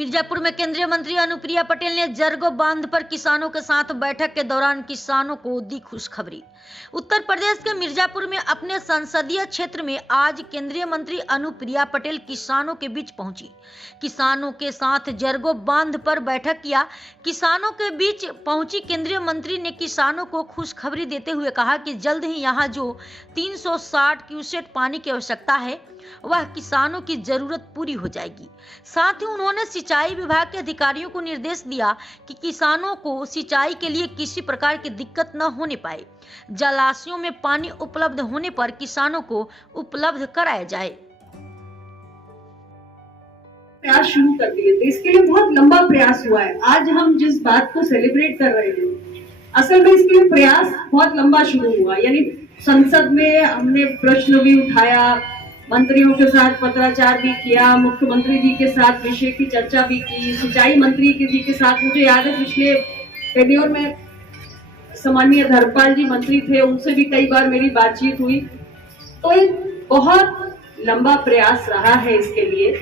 मिर्जापुर में केंद्रीय मंत्री अनुप्रिया पटेल ने जरगो बांध पर किसानों के साथ बैठक के दौरान किसानों को दी खुशखबरी। उत्तर प्रदेश के मिर्जापुर में अपने संसदीय क्षेत्र में आज केंद्रीय मंत्री अनुप्रिया पटेल किसानों के बीच पहुंची। किसानों के साथ जरगो बांध पर बैठक किया। किसानों के बीच पहुंची केंद्रीय मंत्री ने किसानों को खुशखबरी देते हुए कहा कि जल्द ही यहां जो 360 क्यूसेक पानी की आवश्यकता है वह किसानों की जरूरत पूरी हो जाएगी। साथ ही उन्होंने सिंचाई विभाग के अधिकारियों को निर्देश दिया कि किसानों को सिंचाई के लिए किसी प्रकार की दिक्कत न होने पाए। जलाशयों में पानी उपलब्ध होने पर किसानों को उपलब्ध कराया जाए। प्रयास शुरू कर दिए थे, इसके लिए बहुत लंबा प्रयास हुआ है। आज हम जिस बात को सेलिब्रेट कर रहे हैं, असल में इसके लिए प्रयास बहुत लंबा शुरू हुआ। यानी संसद में हमने प्रश्न भी उठाया, मंत्रियों के साथ पत्राचार भी किया, मुख्यमंत्री जी के साथ विषय की चर्चा भी की, सिंचाई मंत्री जी के साथ, मुझे याद है पिछले टेन्योर में सम्मानीय धर्मपाल जी मंत्री थे, उनसे भी कई बार मेरी बातचीत हुई। तो एक बहुत लंबा प्रयास रहा है इसके लिए।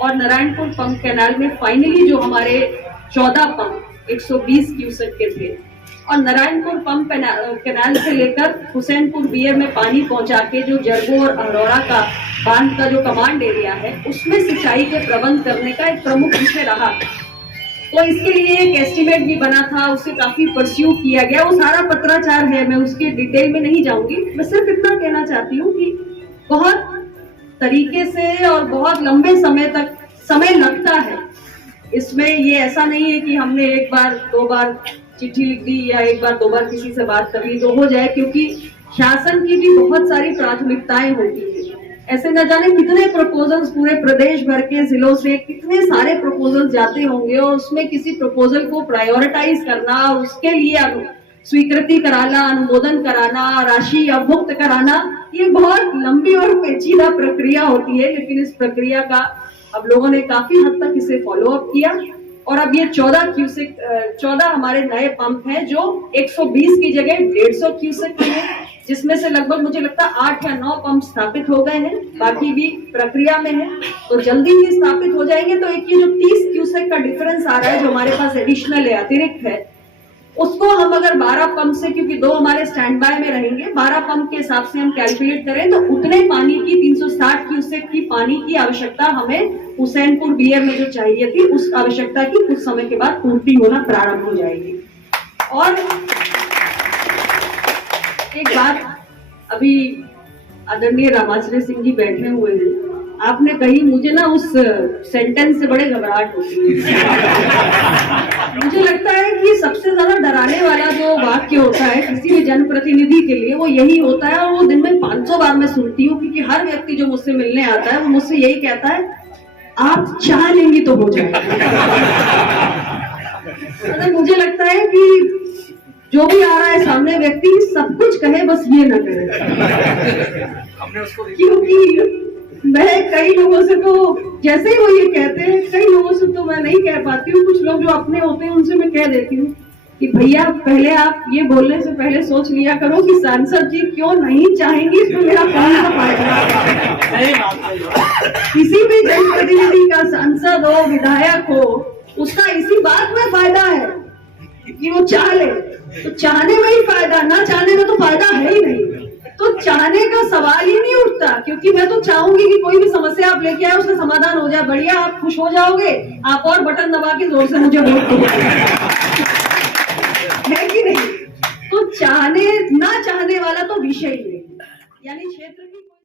और नारायणपुर पंप कैनाल में फाइनली जो हमारे 14 पंप 120 क्यूसेक के थे, और नारायणपुर पंप कैनाल से लेकर हुसैनपुर बीयर में पानी पहुंचा के जो जरगो और अरोड़ा का बांध का जो कमांड एरिया है, उसमें सिंचाई के प्रबंध करने का एक प्रमुख विषय रहा। तो इसके लिए एक एस्टिमेट भी बना था, उसे काफी परस्यू किया गया। वो सारा पत्राचार है, मैं उसके डिटेल में नहीं जाऊंगी। मैं सिर्फ इतना कहना चाहती हूँ कि बहुत तरीके से और बहुत लंबे समय तक समय लगता है इसमें। ये ऐसा नहीं है कि हमने एक बार दो बार चिट्ठी लिख दी या एक बार दो बार किसी से बात कर ली तो हो जाए, क्योंकि शासन की भी बहुत सारी प्राथमिकताएं होती है। ऐसे न जाने कितने प्रपोजल्स पूरे प्रदेश भर के जिलों से कितने सारे प्रपोजल्स जाते होंगे, और उसमें किसी प्रपोजल को प्रायोरिटाइज करना, उसके लिए स्वीकृति कराना, अनुमोदन कराना, राशि अवमुक्त कराना, ये बहुत लंबी और पेचीदा प्रक्रिया होती है। लेकिन इस प्रक्रिया का अब लोगों ने काफी हद तक इसे फॉलो अप किया, और अब ये 14 हमारे नए पंप हैं जो 120 की जगह 150 क्यूसेक के हैं, जिसमें से लगभग मुझे लगता है 8 या 9 पंप स्थापित हो गए हैं, बाकी भी प्रक्रिया में है, तो जल्दी ही स्थापित हो जाएंगे। तो एक ये जो 30 क्यूसेक का डिफरेंस आ रहा है जो हमारे पास एडिशनल है, अतिरिक्त है, उसको हम अगर 12 पंप से, क्योंकि 2 हमारे स्टैंड बाय में रहेंगे, 12 पंप के हिसाब से हम कैलकुलेट करें तो उतने पानी की 360 क्यूसेक की पानी की आवश्यकता हमें हुसैनपुर बीयर में जो चाहिए थी, उस आवश्यकता की कुछ समय के बाद पूर्ति होना प्रारंभ हो जाएगी। और एक बात, अभी आदरणीय रामाश्रय सिंह जी बैठे हुए हैं, आपने कही, मुझे ना उस सेंटेंस से बड़े घबराहट होती है। मुझे लगता है कि सबसे ज्यादा डराने वाला जो वाक्य होता है किसी भी जनप्रतिनिधि के लिए वो यही होता है, और वो दिन में 500 बार मैं सुनती हूँ, क्योंकि हर व्यक्ति जो मुझसे मिलने आता है वो मुझसे यही कहता है, आप चाह लेंगी तो हो जाएगा। मतलब मुझे लगता है कि जो भी आ रहा है सामने व्यक्ति सब कुछ कहे, बस ये ना करे। क्योंकि मैं कई लोगों से तो जैसे ही वो ये कहते हैं, कई लोगों से तो मैं नहीं कह पाती हूँ। कुछ लोग जो अपने होते हैं उनसे मैं कह देती हूँ कि भैया पहले आप ये बोलने से पहले सोच लिया करो कि सांसद जी क्यों नहीं चाहेंगे, इसमें मेरा कौन सा फायदा। किसी भी जनप्रतिनिधि का, सांसद हो, विधायक हो, उसका इसी बात में फायदा है कि वो चाह ले। तो चाहने में ही फायदा, ना चाहने में तो फायदा है ही नहीं। तो चाहने का सवाल ही नहीं उठता, क्योंकि मैं तो चाहूंगी कि कोई भी समस्या आप लेके आए उसका समाधान हो जाए। बढ़िया, आप खुश हो जाओगे, आप और बटन दबा के जोर से मुझे वोट दो, है कि नहीं? तो चाहने ना चाहने वाला तो विषय ही नहीं, यानी क्षेत्र की